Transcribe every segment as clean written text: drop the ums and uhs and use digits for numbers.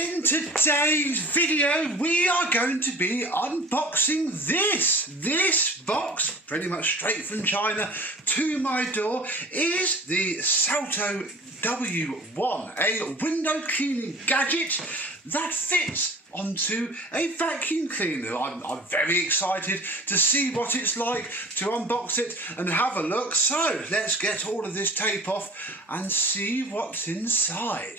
In today's video, we are going to be unboxing this box, pretty much straight from China to my door, is the SatuoW1, a window cleaning gadget that fits onto a vacuum cleaner. I'm very excited to see what it's like to unbox it and have a look. So let's get all of this tape off and see what's inside.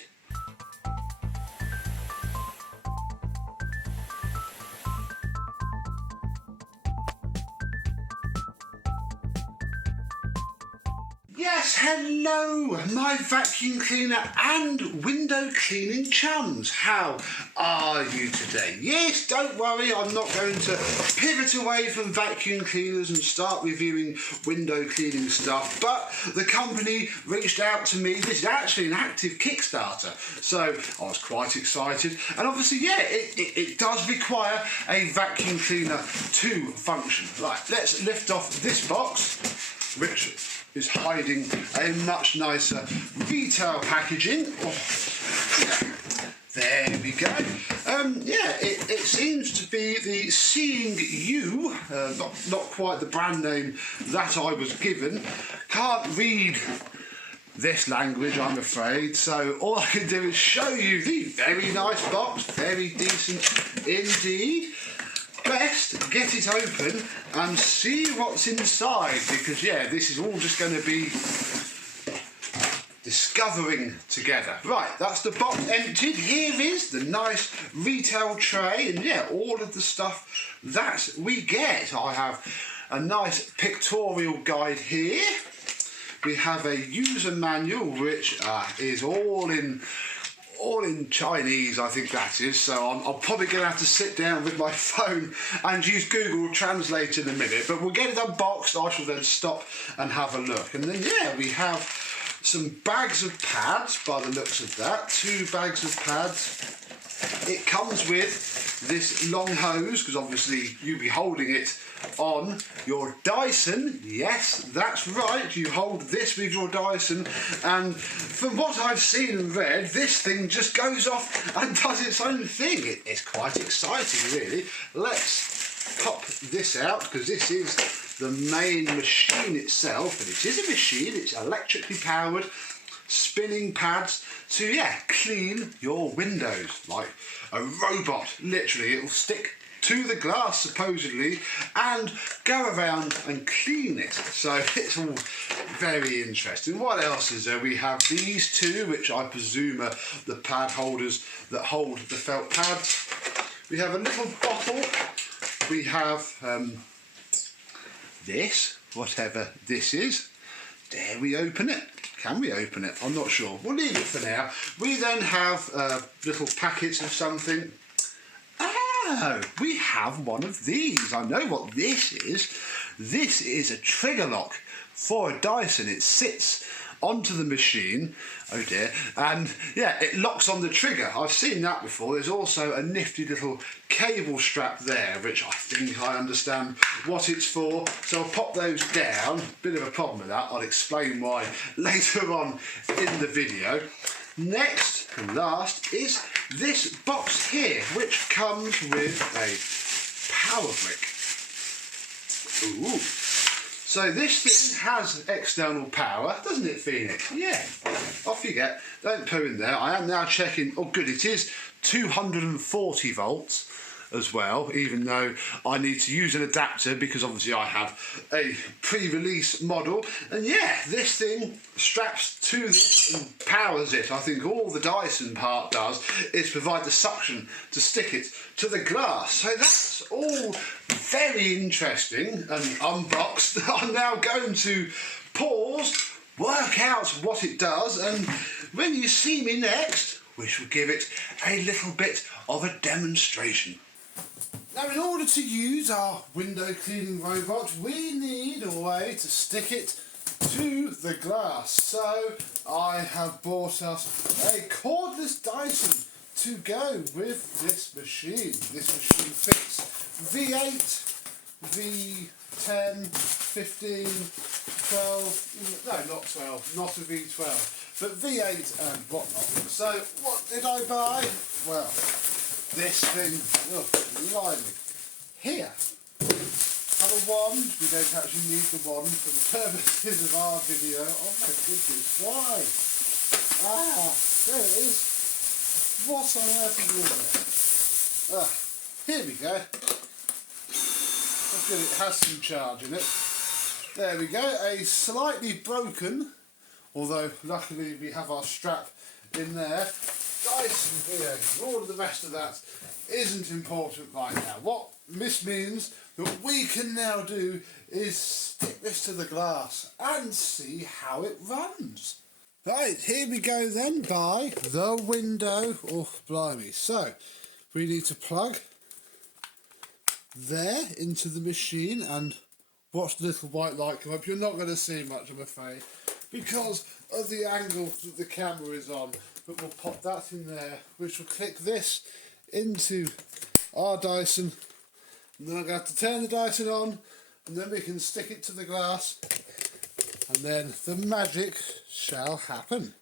Yes, hello, my vacuum cleaner and window cleaning chums. How are you today? Yes, don't worry, I'm not going to pivot away from vacuum cleaners and start reviewing window cleaning stuff, but the company reached out to me. This is actually an active Kickstarter, so I was quite excited. And obviously, yeah, it does require a vacuum cleaner to function. Right, let's lift off this box, which is hiding a much nicer retail packaging. Oh, there we go. Yeah, it seems to be the Seeing You, not quite the brand name that I was given. Can't read this language, I'm afraid, so all I can do is show you the very nice box, very decent indeed. Best get it open and see what's inside, because yeah, this is all just going to be discovering together. Right, that's the box emptied. Here is the nice retail tray and yeah, all of the stuff that we get. I have a nice pictorial guide here. We have a user manual which is all in Chinese, I think that is, so I'm probably going to have to sit down with my phone and use Google Translate in a minute, but we'll get it unboxed. I shall then stop and have a look. And then, yeah, we have some bags of pads, by the looks of that, 2 bags of pads. It comes with this long hose, because obviously you'll be holding it on your Dyson. Yes, that's right, you hold this with your Dyson, and from what I've seen and read, this thing just goes off and does its own thing. It's quite exciting, really. Let's pop this out, because this is the main machine itself, and it is a machine. It's electrically powered, spinning pads to, yeah, clean your windows like a robot. Literally, it'll stick to the glass supposedly and go around and clean it. So it's all very interesting. What else is there? We have these 2, which I presume are the pad holders that hold the felt pads. We have a little bottle. We have this, whatever this is. Dare we open it? Can we open it? I'm not sure. We'll leave it for now. We then have little packets of something. Oh, we have one of these. I know what this is. This is a trigger lock for a Dyson. It sits onto the machine, oh dear, and yeah, it locks on the trigger. I've seen that before. There's also a nifty little cable strap there, which I think I understand what it's for, so I'll pop those down. Bit of a problem with that. I'll explain why later on in the video. Next and last is this box here, which comes with a power brick. Ooh. So this thing has external power, doesn't it, Phoenix? Yeah. Off you get. Don't poo in there. I am now checking. Oh, good. It is 240 volts as well, even though I need to use an adapter because obviously I have a pre-release model. And yeah, this thing straps to this and powers it. I think all the Dyson part does is provide the suction to stick it to the glass. So that's all very interesting and unboxed. I'm now going to pause, work out what it does, and when you see me next, we shall give it a little bit of a demonstration. Now, in order to use our window cleaning robot, we need a way to stick it to the glass. So I have bought us a cordless Dyson to go with this machine. This machine fits V8, V10, 15, 12, no, not 12, not a V12, but V8 and whatnot. So what did I buy? Well, this thing, oh, blimey. Here, have a wand. We don't actually need the wand for the purposes of our video. Oh my goodness, why? Ah, there it is. What on earth is in there? Ah, here we go. That's good, it has some charge in it. There we go, a slightly broken, although luckily we have our strap in there, Dyson video. All of the rest of that isn't important right now. What this means that we can now do is stick this to the glass and see how it runs. Right, here we go then by the window. Oh, blimey. So, we need to plug there into the machine and watch the little white light come up. You're not going to see much, I'm afraid, because of the angle that the camera is on. But we'll pop that in there, which will click this into our Dyson. And then I'm going to have to turn the Dyson on, and then we can stick it to the glass, and then the magic shall happen.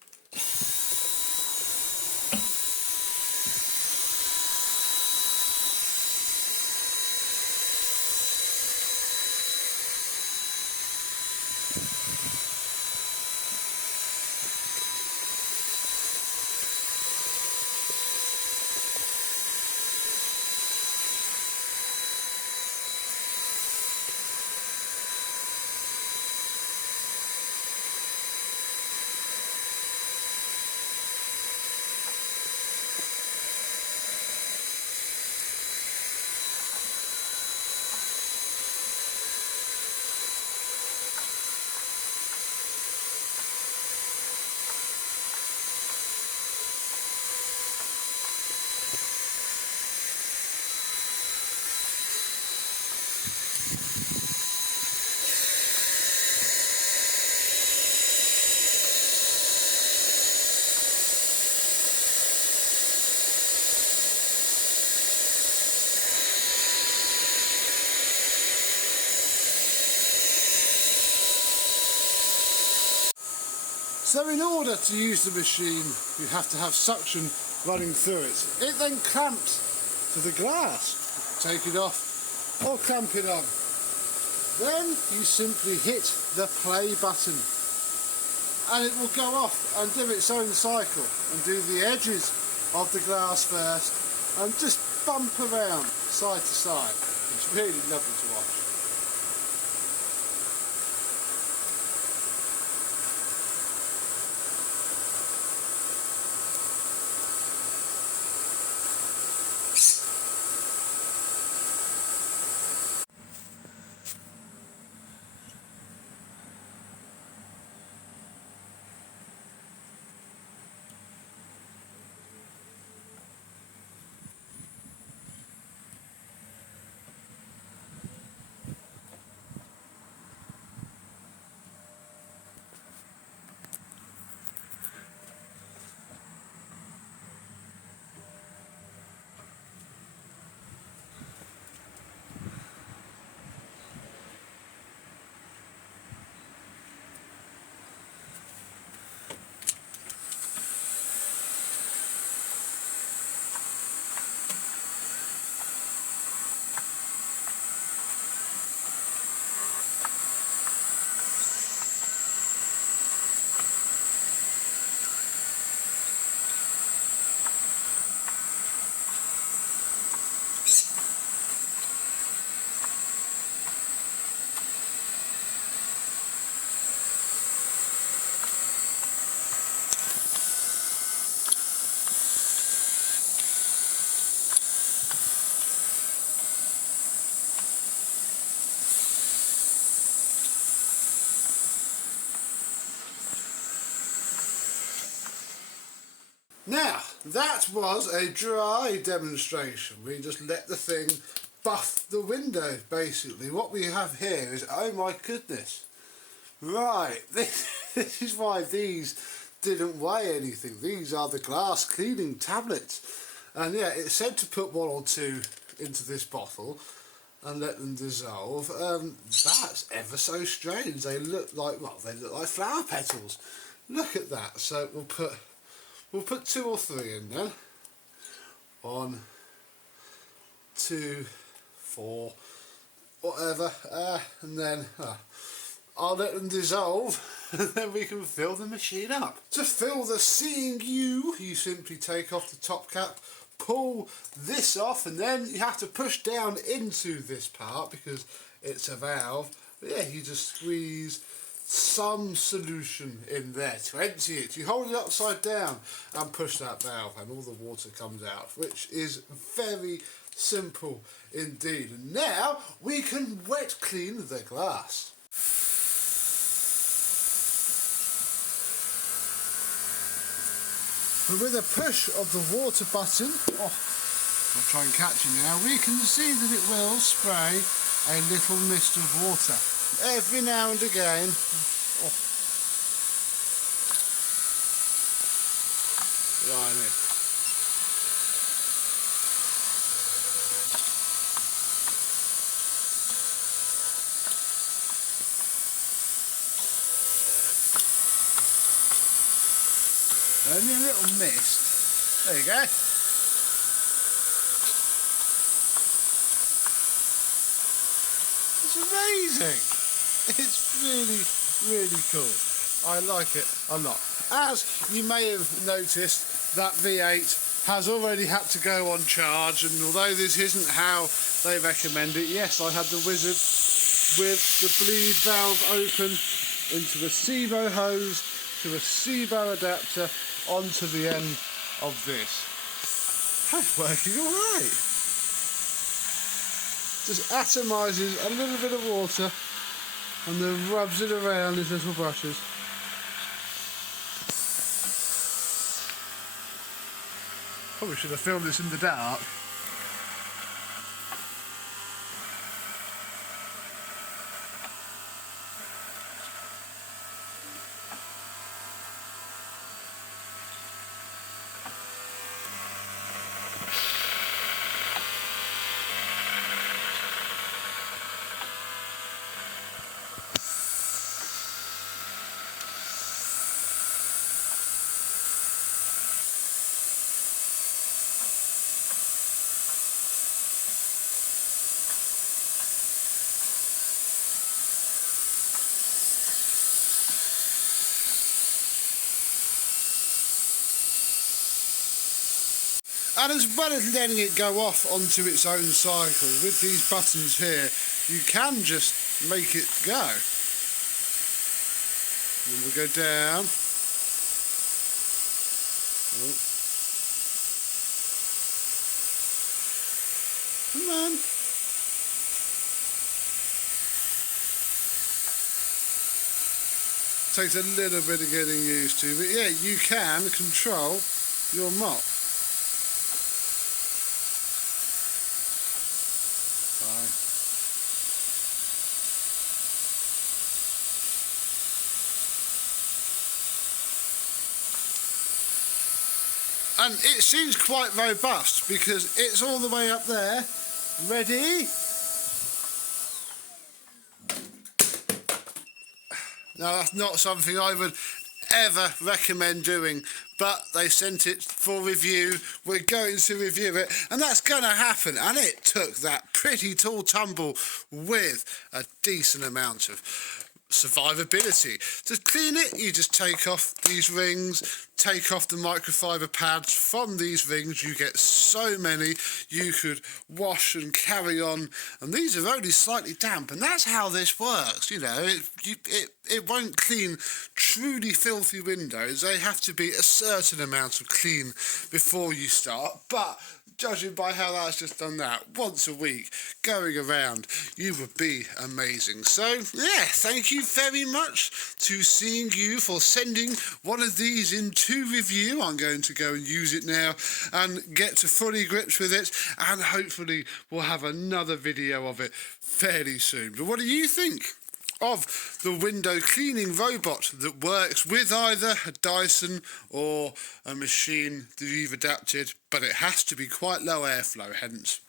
So in order to use the machine, you have to have suction running through it. It then clamps to the glass. Take it off or clamp it on. Then you simply hit the play button and it will go off and do its own cycle and do the edges of the glass first and just bump around side to side. It's really lovely to watch. Now, that was a dry demonstration. We just let the thing buff the window, basically. What we have here is, oh my goodness. Right, this is why these didn't weigh anything. These are the glass cleaning tablets. And yeah, it said to put 1 or 2 into this bottle and let them dissolve. That's ever so strange. They look like, well, they look like flower petals. Look at that. So we'll put 2 or 3 in there. 1, 2, 4, whatever, and then I'll let them dissolve and then we can fill the machine up. To fill the SatuoW1, you simply take off the top cap, pull this off, and then you have to push down into this part because it's a valve. But yeah, you just squeeze some solution in there to empty it. You hold it upside down and push that valve and all the water comes out, which is very simple indeed. And now we can wet clean the glass. And with a push of the water button, I'll try and catch it now, we can see that it will spray a little mist of water every now and again. Blimey. Only a little mist. There you go. It's amazing. It's really, really cool. I like it a lot. As you may have noticed, that V8 has already had to go on charge, and although this isn't how they recommend it, yes, I had the wizard with the bleed valve open into a SatuoW hose to a SatuoW adapter onto the end of this. That's working alright. Just atomises a little bit of water and then rubs it around with little brushes. Probably should have filmed this in the dark. And as well as letting it go off onto its own cycle, with these buttons here, you can just make it go. And we'll go down. Oh. Come on. Takes a little bit of getting used to, but yeah, you can control your mop. And it seems quite robust because it's all the way up there. Ready? Now that's not something I would ever recommend doing, but they sent it for review. We're going to review it, and that's going to happen. And it took that pretty tall tumble with a decent amount of survivability. To clean it, you just take off these rings, take off the microfiber pads from these rings. You get so many you could wash and carry on, and these are only slightly damp, and that's how this works. You know, it won't clean truly filthy windows. They have to be a certain amount of clean before you start, but judging by how that's just done that once a week, going around, you would be amazing. So, yeah, thank you very much to SatuoW1 for sending one of these into review. I'm going to go and use it now and get to fully grips with it, and hopefully we'll have another video of it fairly soon. But what do you think of the window cleaning robot that works with either a Dyson or a machine that you've adapted, but it has to be quite low airflow, hence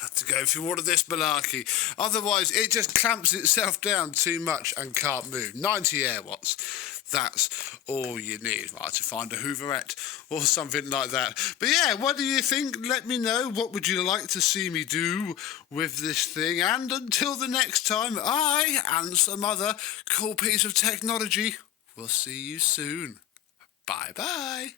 Have to go through all of this malarkey. Otherwise, it just clamps itself down too much and can't move. 90 air watts. That's all you need. I have to find a hooverette or something like that. But yeah, what do you think? Let me know. What would you like to see me do with this thing? And until the next time, I and some other cool piece of technology will see you soon. Bye-bye.